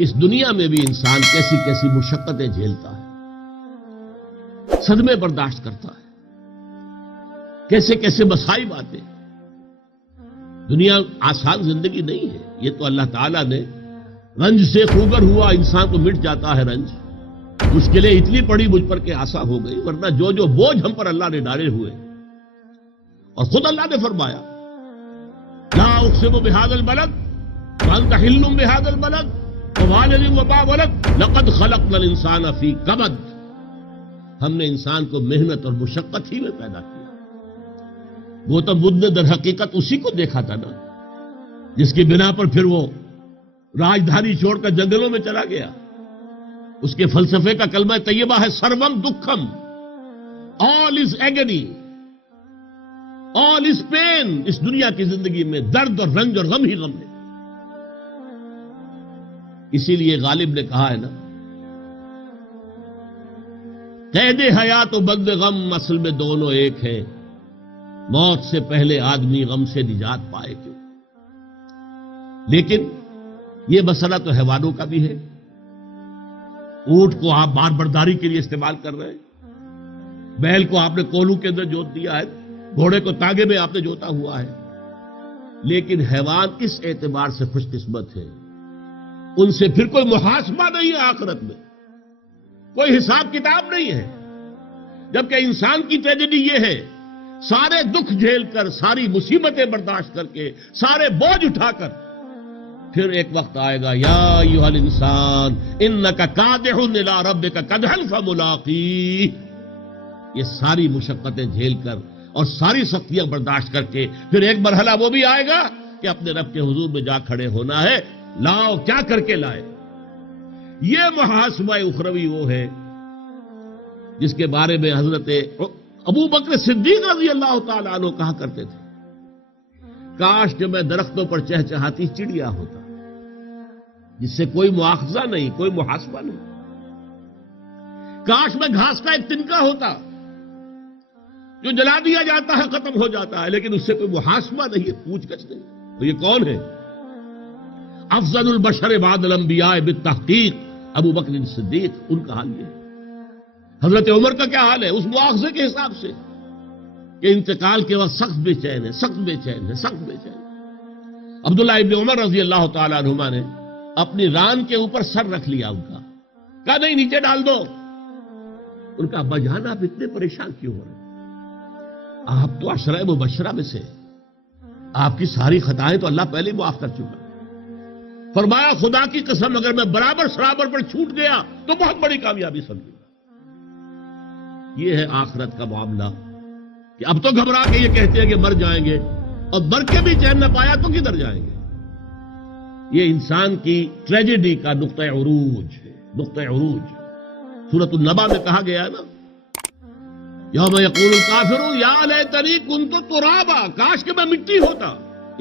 اس دنیا میں بھی انسان کیسی کیسی مشقتیں جھیلتا ہے، صدمے برداشت کرتا ہے، کیسے کیسے مصائب آتے ہیں۔ دنیا آسان زندگی نہیں ہے، یہ تو اللہ تعالیٰ نے رنج سے خوگر ہوا انسان تو مٹ جاتا ہے رنج، مشکلیں اتنی پڑی مجھ پر کہ آسان ہو گئی، ورنہ جو جو بوجھ ہم پر اللہ نے ڈالے ہوئے، اور خود اللہ نے فرمایا لا اقسم بهذا البلد وانت حل بهذا البلد ووالد وما ولد لقد خلقنا الانسان في كبد، ہم نے انسان کو محنت اور مشقت ہی میں پیدا کیا۔ گوتم بدھ نے در حقیقت اسی کو دیکھا تھا نا، جس کی بنا پر پھر وہ راجدھانی چھوڑ کر جنگلوں میں چلا گیا۔ اس کے فلسفے کا کلمہ طیبہ ہے سروم دکھم، آل از ایگنی، آل از پین۔ اس دنیا کی زندگی میں درد اور رنج اور غم ہی غم ہے۔ اسی لیے غالب نے کہا ہے نا، قید حیات و بند غم اصل میں دونوں ایک ہیں، موت سے پہلے آدمی غم سے نجات پائے کیوں۔ لیکن یہ مسئلہ تو حیوانوں کا بھی ہے۔ اونٹ کو آپ بار برداری کے لیے استعمال کر رہے ہیں، بیل کو آپ نے کولو کے اندر جوت دیا ہے، گھوڑے کو تاگے میں آپ نے جوتا ہوا ہے، لیکن حیوان اس اعتبار سے خوش قسمت ہے، ان سے پھر کوئی محاسبہ نہیں ہے، آخرت میں کوئی حساب کتاب نہیں ہے۔ جبکہ انسان کی ٹریجڈی یہ ہے، سارے دکھ جھیل کر، ساری مصیبتیں برداشت کر کے، سارے بوجھ اٹھا کر، پھر ایک وقت آئے گا یا ایھا الانسان انک کادح الی ربک کدحا فملاقیہ، یہ ساری مشقتیں جھیل کر اور ساری سختیاں برداشت کر کے پھر ایک مرحلہ وہ بھی آئے گا کہ اپنے رب کے حضور میں جا کھڑے ہونا ہے، لاؤ کیا کر کے لائے۔ یہ محاسبہ اخروی وہ ہے جس کے بارے میں حضرت ابو بکر صدیق رضی اللہ تعالیٰ عنہ کہا کرتے تھے، کاش کہ میں درختوں پر چہچہاتی چڑیا ہوتا جس سے کوئی مواخذہ نہیں، کوئی محاسبہ نہیں، کاش میں گھاس کا ایک تنکا ہوتا جو جلا دیا جاتا ہے، ختم ہو جاتا ہے، لیکن اس سے کوئی محاسبہ نہیں ہے، پوچھ گچھ نہیں۔ تو یہ کون ہے؟ افضل البشر بعد الانبیاء بالتحقیق ابو بکر صدیق، ان کا حال یہ ہے۔ حضرت عمر کا کیا حال ہے اس مواخذے کے حساب سے کہ انتقال کے وقت سخت بے چین ہے، سخت بے چین ہے، سخت بے چین ہے۔ عبداللہ ابن عمر رضی اللہ تعالیٰ عنہما نے اپنی ران کے اوپر سر رکھ لیا، ان کا کہا نہیں نیچے ڈال دو۔ ان کا ابا جان آپ اتنے پریشان کیوں ہو رہے؟ آپ تو عشرہ مبشرہ میں سے، آپ کی ساری خطائیں تو اللہ پہلے معاف کر چکا۔ فرمایا خدا کی قسم اگر میں برابر سرابر پر چھوٹ گیا تو بہت بڑی کامیابی سمجھوں۔ یہ ہے آخرت کا معاملہ کہ اب تو گھبرا کے یہ کہتے ہیں کہ مر جائیں گے، اور مر کے بھی چین نہ پایا تو کدھر جائیں گے۔ یہ انسان کی ٹریجڈی کا نقطہ عروج ہے، نقطہ عروج۔ سورۃ النبا میں کہا گیا نا، یوم یقول الکافر یا لیتنی کنت ترابا، کاش کہ میں مٹی ہوتا،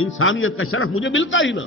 انسانیت کا شرف مجھے ملتا ہی نہ۔